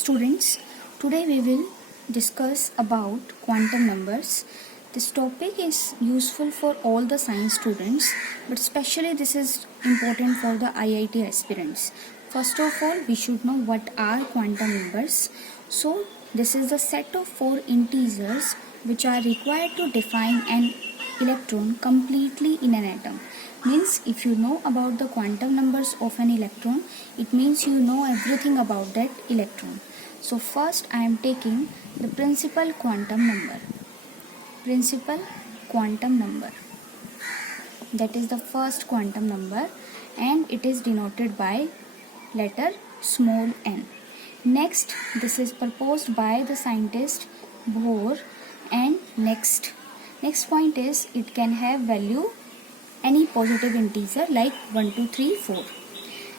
Students, today we will discuss about quantum numbers. This topic is useful for all the science students, but especially this is important for the IIT aspirants. First of all, we should know what are quantum numbers. So, this is the set of four integers which are required to define an electron completely in an atom. Means if you know about the quantum numbers of an electron, it means you know everything about that electron. So first I am taking the principal quantum number. Principal quantum number. That is the first quantum number and it is denoted by letter small n. Next, this is proposed by the scientist Bohr, and next point is it can have value any positive integer like 1, 2, 3, 4.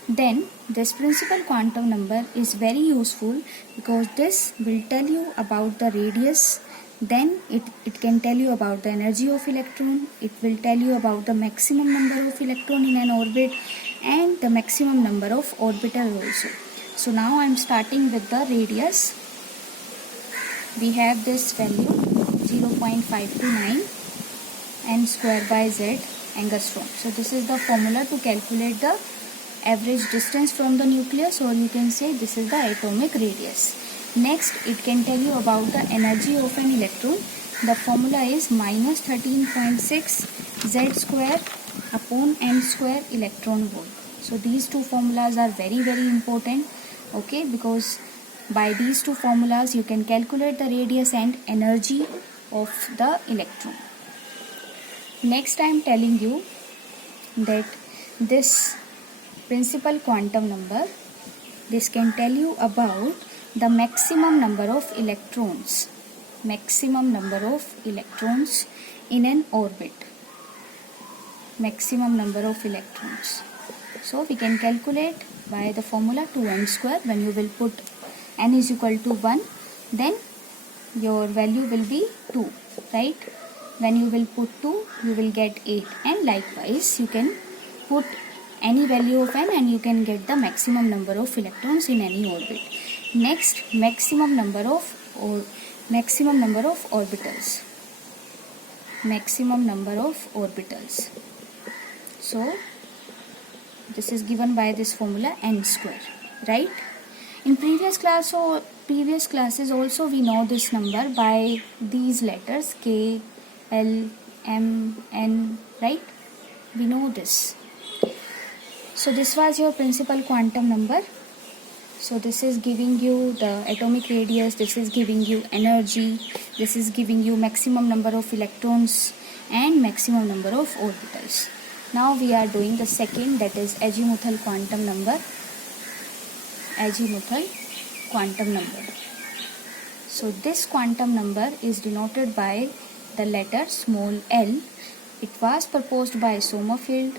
Then this principal quantum number is very useful because this will tell you about the radius. Then it can tell you about the energy of electron. It will tell you about the maximum number of electron in an orbit and the maximum number of orbitals also. So now I am starting with the radius. We have this value 0.529 n square by z angstrom. So this is the formula to calculate the average distance from the nucleus, or you can say this is the atomic radius. Next, it can tell you about the energy of an electron. The formula is minus 13.6 z square upon n square electron volt. So these two formulas are very important, okay, because by these two formulas you can calculate the radius and energy of the electron. Next, I am telling you that this principal quantum number, this can tell you about the maximum number of electrons. Maximum number of electrons in an orbit. Maximum number of electrons. So we can calculate by the formula 2n square. When you will put n is equal to 1, then your value will be 2, right? When you will put 2, you will get 8, and likewise you can put any value of n and you can get the maximum number of electrons in any orbit. Next, maximum number of orbitals. Maximum number of orbitals. So this is given by this formula n square, right? In previous classes also we know this number by these letters K, L, M, N, right? We know this. So this was your principal quantum number. So this is giving you the atomic radius, this is giving you energy, this is giving you maximum number of electrons and maximum number of orbitals. Now we are doing the second, that is azimuthal quantum number. Azimuthal quantum number. So this quantum number is denoted by the letter small l. It was proposed by Sommerfeld.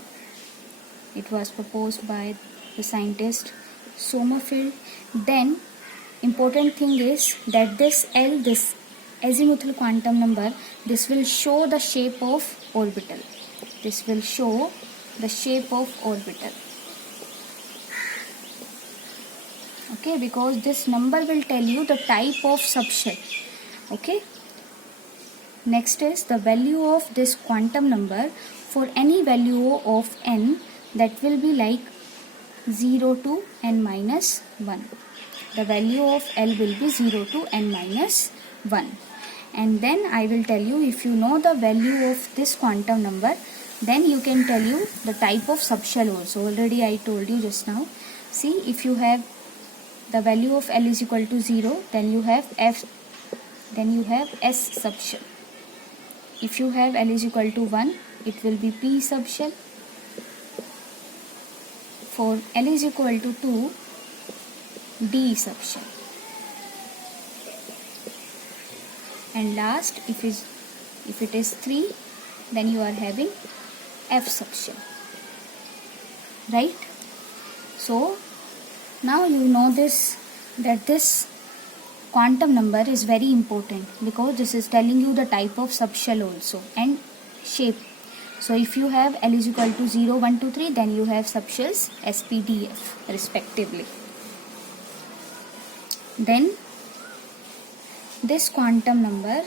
It was proposed by the scientist Sommerfeld. Then important thing is that this L, this azimuthal quantum number, this will show the shape of orbital. This will show the shape of orbital. Okay, because this number will tell you the type of subshell. Okay. Next is the value of this quantum number for any value of n, that will be like 0 to n minus 1. The value of L will be 0 to n minus 1. And then I will tell you, if you know the value of this quantum number, then you can tell you the type of subshell also. Already I told you just now. See, if you have the value of L is equal to 0, then you have S subshell. If you have L is equal to 1, it will be P subshell. For L is equal to 2, D subshell. And last, if it is 3, then you are having F subshell. Right? So now you know this, that this quantum number is very important because this is telling you the type of subshell also and shape. So if you have L is equal to 0, 1, 2, 3, then you have subshells S, P, D, F respectively. Then this quantum number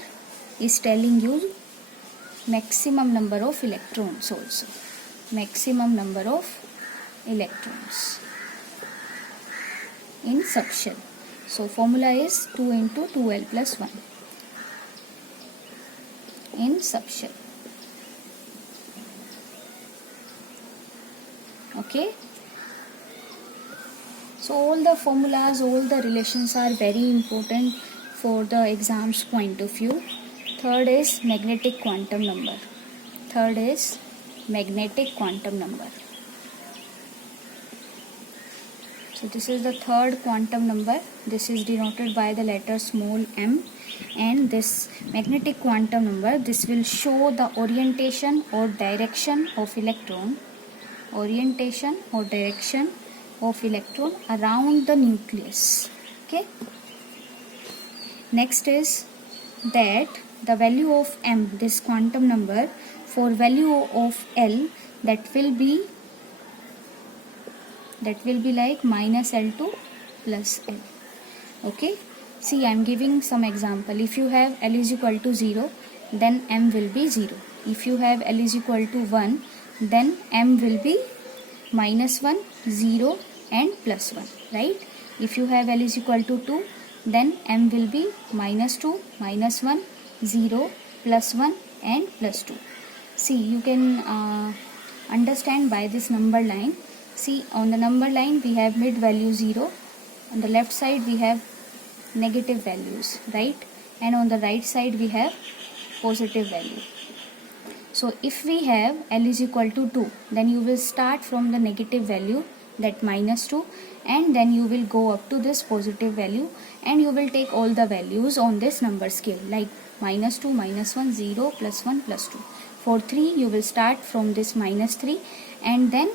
is telling you maximum number of electrons also. Maximum number of electrons in subshell. So formula is 2 into 2l plus 1 in subshell. Okay. So all the formulas, all the relations are very important for the exam's point of view. Third is magnetic quantum number. Third is magnetic quantum number. So this is the third quantum number. This is denoted by the letter small m, and this magnetic quantum number, this will show the orientation or direction of electron, orientation or direction of electron around the nucleus. Okay. Next is that the value of m, this quantum number, for value of L, that will be like minus L2 plus L. Okay. See, I am giving some example. If you have L is equal to 0, then m will be 0. If you have L is equal to 1, then m will be minus 1, 0 and plus 1, right? If you have L is equal to 2, then m will be minus 2, minus 1, 0, plus 1 and plus 2. See, you can understand by this number line. See, on the number line we have mid value 0, on the left side we have negative values, right? And on the right side we have positive value. So if we have L is equal to 2, then you will start from the negative value, that minus 2, and then you will go up to this positive value, and you will take all the values on this number scale, like minus 2, minus 1, 0, plus 1, plus 2. For 3 you will start from this minus 3, and then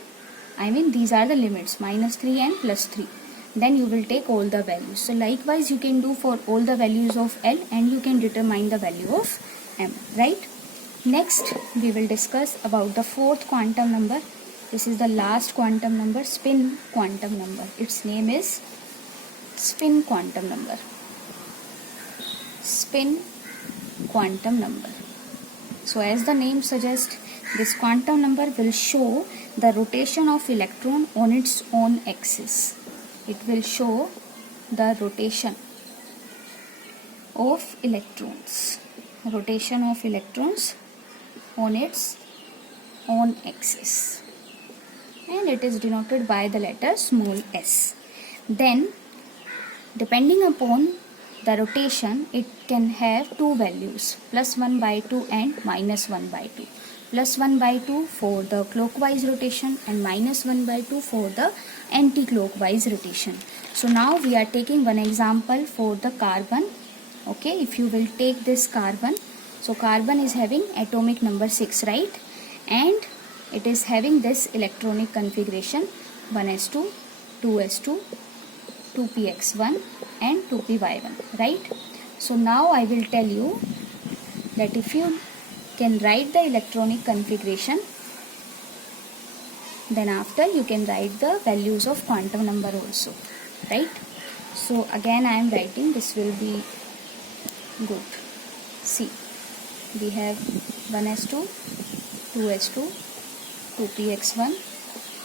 these are the limits, minus 3 and plus 3. Then you will take all the values. So likewise you can do for all the values of L, and you can determine the value of M, right? Next we will discuss about the fourth quantum number. This is the last quantum number, spin quantum number. Its name is spin quantum number. Spin quantum number. So as the name suggests, this quantum number will show the rotation of electron on its own axis. It will show the rotation of electrons. Rotation of electrons on its own axis. And it is denoted by the letter small s. Then, depending upon the rotation, it can have two values, plus 1 by 2 and minus 1 by 2. Plus 1 by 2 for the clockwise rotation and minus 1 by 2 for the anti-clockwise rotation. So now we are taking one example for the carbon. Okay, if you will take this carbon, so carbon is having atomic number 6, right? And it is having this electronic configuration 1s2, 2s2, 2px1 and 2py1, right? So now I will tell you that if you can write the electronic configuration, then after you can write the values of quantum number also, right? So again I am writing, this will be good. See, we have 1s2, 2s2, 2px1,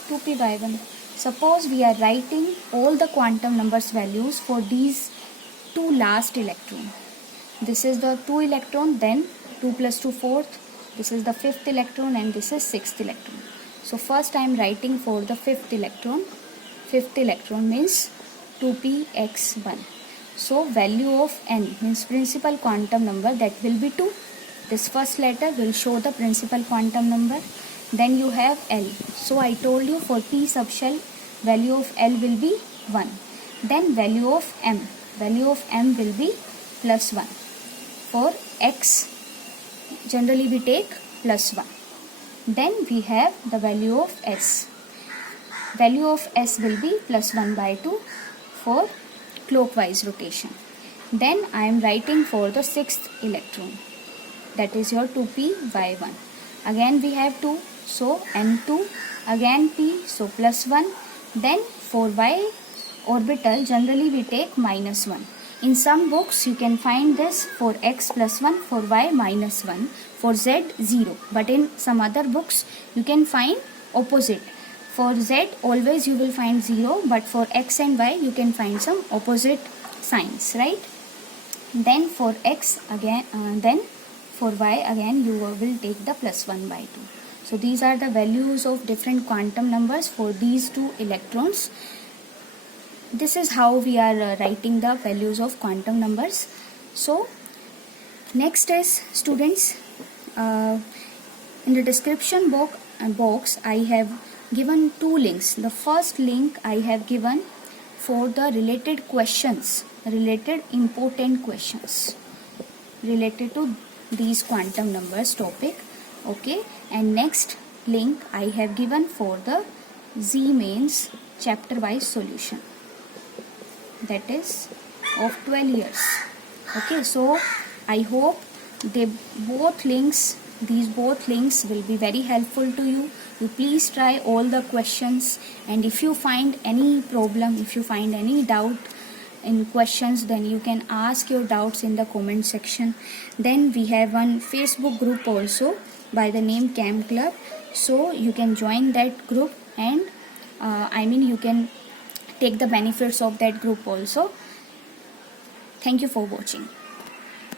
2py1. Suppose we are writing all the quantum numbers values for these two last electron. This is the 2 electron, then 2 plus 2 fourth, this is the 5th electron, and this is 6th electron. So first I am writing for the 5th electron. 5th electron means 2px1. So value of n means principal quantum number, that will be 2. This first letter will show the principal quantum number. Then you have L. So I told you for p subshell, value of L will be 1. Then value of m. Value of m will be plus 1. For x, generally we take plus 1. Then we have the value of s. Value of s will be plus 1 by 2 for clockwise rotation. Then I am writing for the 6th electron, that is your 2py1. Again we have 2, so n2, again p, so plus 1. Then for y, orbital, generally we take -1. In some books you can find this for x plus 1, for y minus 1, for z 0. But in some other books you can find opposite. For z always you will find 0, but for x and y you can find some opposite signs, right? Then for x again, then for y again you will take the +1/2. So these are the values of different quantum numbers for these two electrons. This is how we are writing the values of quantum numbers. So next is, students, in the description box I have given two links. The first link I have given for the related questions, related important questions related to these quantum numbers topic, okay, and next link I have given for the Z mains chapter wise solution, that is of 12 years. Okay, so I hope these both links will be very helpful to you. You please try all the questions, and if you find any problem, if you find any doubt in questions, then you can ask your doubts in the comment section. Then we have one Facebook group also by the name Chem Club, so you can join that group, and you can take the benefits of that group also. Thank you for watching.